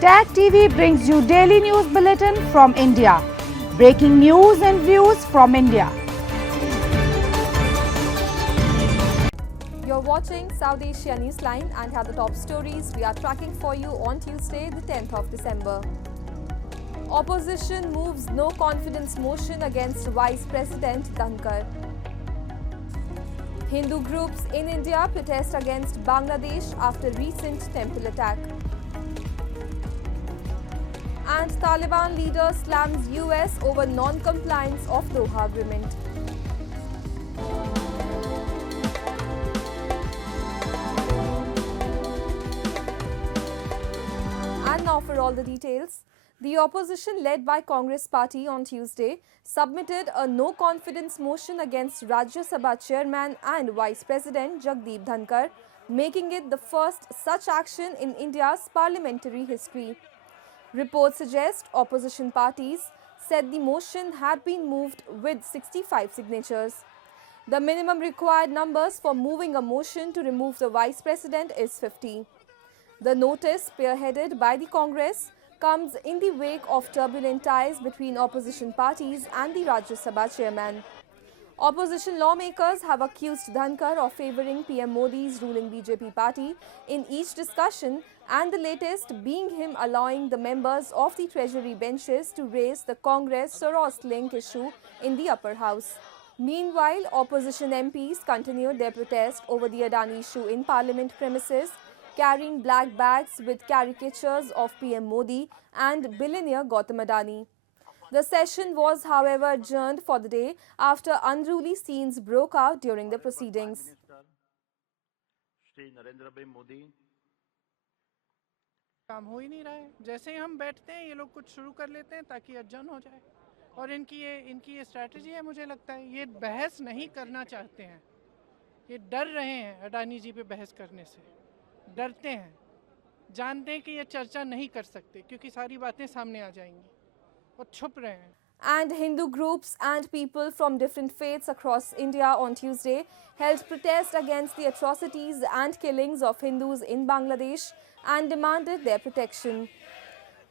Tag TV brings you daily news bulletin from India. Breaking news and views from India. You're watching South Asia Newsline and have the top stories we are tracking for you on Tuesday, the 10th of December. Opposition moves no confidence motion against Vice President Dhankar. Hindu groups in India protest against Bangladesh after recent temple attack. And Taliban leader slams US over non-compliance of Doha Agreement. And now for all the details. The opposition led by Congress Party on Tuesday submitted a no-confidence motion against Rajya Sabha Chairman and Vice President Jagdeep Dhankar, making it the first such action in India's parliamentary history. Reports suggest opposition parties said the motion had been moved with 65 signatures. The minimum required numbers for moving a motion to remove the Vice President is 50. The notice, spearheaded by the Congress, comes in the wake of turbulent ties between opposition parties and the Rajya Sabha chairman. Opposition lawmakers have accused Dhankar of favouring PM Modi's ruling BJP party in each discussion, and the latest being him allowing the members of the Treasury benches to raise the Congress-Soros link issue in the upper house. Meanwhile, opposition MPs continued their protest over the Adani issue in Parliament premises, carrying black bags with caricatures of PM Modi and billionaire Gautam Adani. The session was, however, adjourned for the day after unruly scenes broke out during the proceedings. काम हो ही नहीं रहा है। जैसे ही हम बैठते हैं ये लोग कुछ शुरू कर लेते हैं ताकि अर्जन हो जाए, और इनकी ये स्ट्रैटेजी है। मुझे लगता है ये बहस नहीं करना चाहते हैं, ये डर रहे हैं अडानी जी पे बहस करने से, डरते हैं, जानते हैं कि ये चर्चा नहीं कर सकते क्योंकि सारी बातें सामने आ जाएंगी और छुप रहे हैं। And Hindu groups and people from different faiths across India on Tuesday held protest against the atrocities and killings of Hindus in Bangladesh and demanded their protection.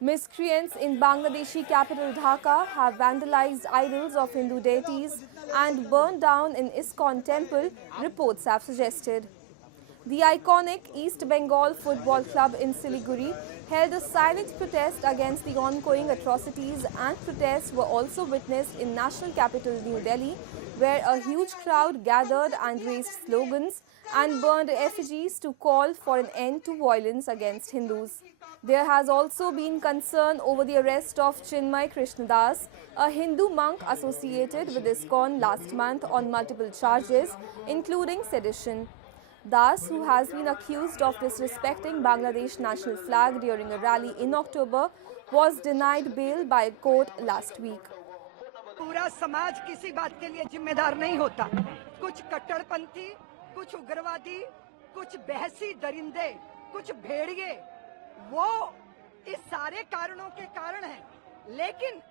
Miscreants in Bangladeshi capital Dhaka have vandalized idols of Hindu deities and burned down an ISKCON temple, reports have suggested. The iconic East Bengal Football Club in Siliguri held a silent protest against the ongoing atrocities, and protests were also witnessed in national capital New Delhi, where a huge crowd gathered and raised slogans and burned effigies to call for an end to violence against Hindus. There has also been concern over the arrest of Chinmay Krishnadas, a Hindu monk associated with ISKCON last month on multiple charges, including sedition. Das, who has been accused of disrespecting Bangladesh national flag during a rally in October, was denied bail by a court last week. पूरा समाज किसी बात के लिए जिम्मेदार नहीं होता। कुछ कट्टरपंथी, कुछ उग्रवादी, कुछ बहसी दरिंदे, कुछ भेड़िए, वो इस सारे कारणों के कारण हैं। लेकिन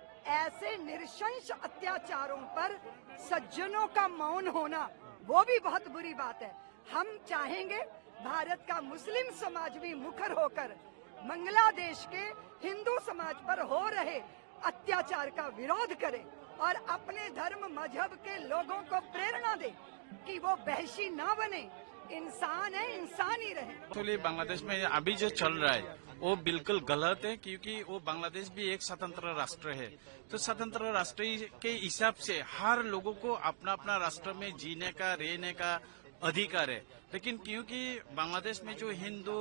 ऐसे निरशंस अत्याचारों पर सज्जनों का मौन होना वो भी बहुत बुरी बात है। हम चाहेंगे भारत का मुस्लिम समाज भी मुखर होकर बांग्लादेश के हिंदू समाज पर हो रहे अत्याचार का विरोध करे और अपने धर्म मजहब के लोगों को प्रेरणा दे कि वो बहशी ना बने, इंसान है, इंसान ही रहे। एक्चुअली बांग्लादेश में अभी जो चल रहा है वो बिल्कुल गलत है, क्योंकि वो बांग्लादेश भी एक स्वतंत्र राष्ट्र है। तो स्वतंत्र राष्ट्र के हिसाब से हर लोगों को अपना अपना राष्ट्र में जीने का, रहने का अधिकार है। लेकिन क्योंकि बांग्लादेश में जो हिंदू,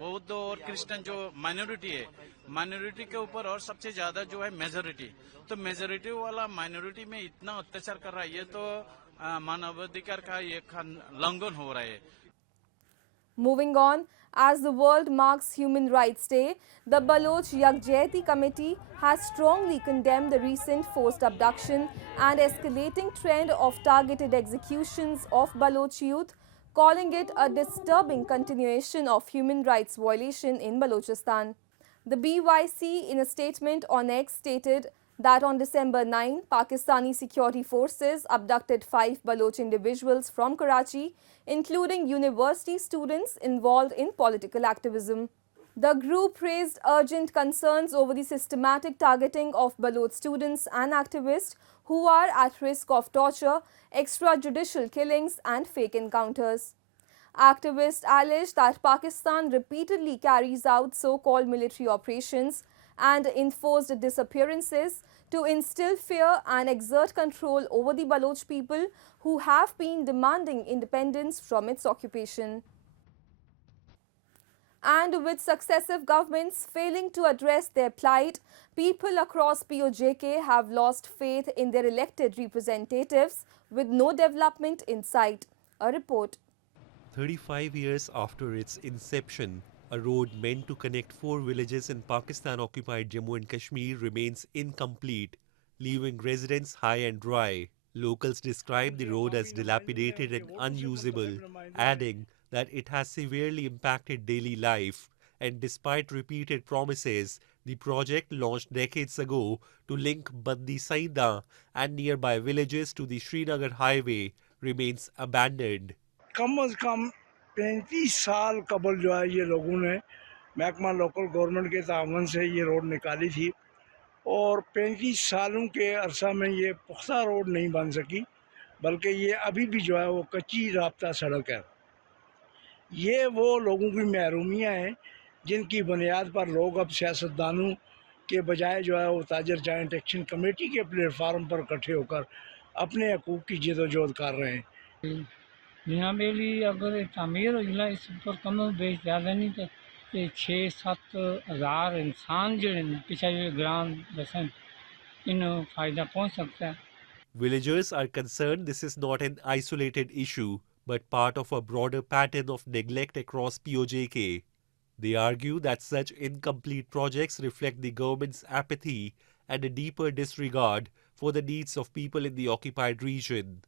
बौद्ध और क्रिश्चियन जो माइनॉरिटी है, माइनॉरिटी के ऊपर और सबसे ज्यादा जो है मेजोरिटी, तो मेजोरिटी वाला माइनॉरिटी में इतना अत्याचार कर रहा है, ये तो मानवाधिकार का ये उल्लंघन हो रहा है। Moving on, as the world marks Human Rights Day, the Baloch Yagjayati Committee has strongly condemned the recent forced abduction and escalating trend of targeted executions of Baloch youth, calling it a disturbing continuation of human rights violation in Balochistan. The BYC, in a statement on X, stated that on December 9, Pakistani security forces abducted 5 Baloch individuals from Karachi, including university students involved in political activism. The group raised urgent concerns over the systematic targeting of Baloch students and activists who are at risk of torture, extrajudicial killings and fake encounters. Activists allege that Pakistan repeatedly carries out so-called military operations and enforced disappearances to instill fear and exert control over the Baloch people who have been demanding independence from its occupation. And with successive governments failing to address their plight, people across POJK have lost faith in their elected representatives with no development in sight. A report. 35 years after its inception, a road meant to connect 4 villages in Pakistan-occupied Jammu and Kashmir remains incomplete, leaving residents high and dry. Locals describe the road as dilapidated and unusable, adding that it has severely impacted daily life. And despite repeated promises, the project launched decades ago to link Bandi Saida and nearby villages to the Srinagar highway remains abandoned. कम अज कम 35 साल कबल जो है ये लोगों ने महकमा local government के तावन से ये रोड निकाली थी और 35 सालों के अरसा में ये पुख्ता रोड नहीं बन सकी, बल्कि ये अभी भी जो है वो कच्ची राब्ता सड़क है। ये वो लोगों की महरूमियाँ हैं जिनकी बुनियाद पर लोग अब सियासतदानों के बजाय जो है वो ताजर जॉइंट एक्शन कमेटी के प्लेटफार्म पर इकट्ठे होकर अपने हकूक़ की जदोजहद कर रहे हैं। जनाबेली अगर तामीर हो जाए इस पर कम बेश ज़्यादा नहीं तो 6-7 हज़ार इंसान जो पिछले ग्राम बसन इन फ़ायदा पहुँच सकता है। Villagers are concerned this is not an isolated issue, but part of a broader pattern of neglect across POJK. They argue that such incomplete projects reflect the government's apathy and a deeper disregard for the needs of people in the occupied region.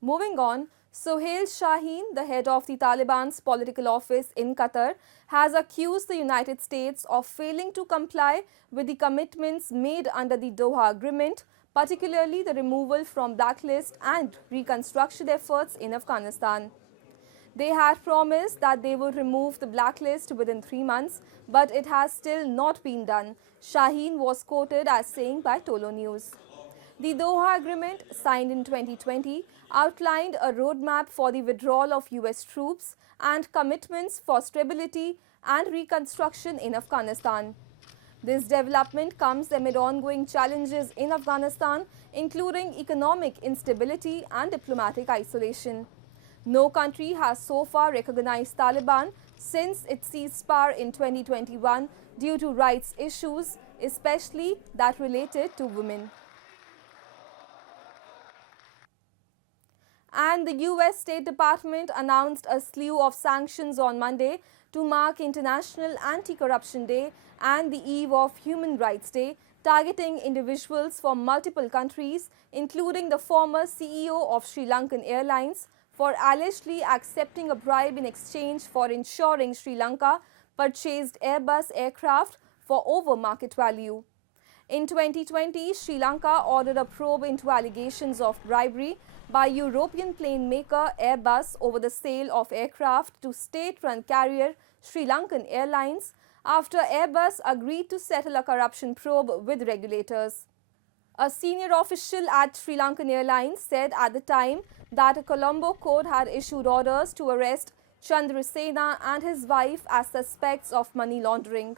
Moving on, Sohail Shaheen, the head of the Taliban's political office in Qatar, has accused the United States of failing to comply with the commitments made under the Doha Agreement, particularly the removal from blacklist and reconstruction efforts in Afghanistan. They had promised that they would remove the blacklist within 3 months, but it has still not been done, Shaheen was quoted as saying by Tolo News. The Doha Agreement, signed in 2020, outlined a roadmap for the withdrawal of US troops and commitments for stability and reconstruction in Afghanistan. This development comes amid ongoing challenges in Afghanistan, including economic instability and diplomatic isolation. No country has so far recognized Taliban since it seized power in 2021 due to rights issues, especially that related to women. And the US State Department announced a slew of sanctions on Monday to mark International Anti-Corruption Day and the eve of Human Rights Day, targeting individuals from multiple countries, including the former CEO of Sri Lankan Airlines, for allegedly accepting a bribe in exchange for ensuring Sri Lanka purchased Airbus aircraft for over market value. In 2020, Sri Lanka ordered a probe into allegations of bribery by European plane maker Airbus over the sale of aircraft to state-run carrier Sri Lankan Airlines after Airbus agreed to settle a corruption probe with regulators. A senior official at Sri Lankan Airlines said at the time that a Colombo court had issued orders to arrest Chandrasena and his wife as suspects of money laundering.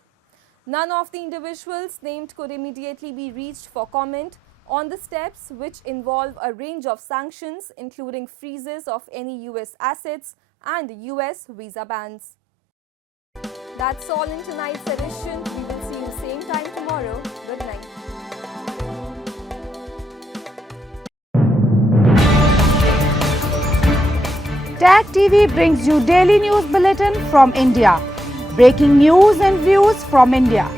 None of the individuals named could immediately be reached for comment on the steps, which involve a range of sanctions, including freezes of any US assets and US visa bans. That's all in tonight's edition. We will see you same time tomorrow. Good night. Tag TV brings you daily news bulletin from India. Breaking news and views from India.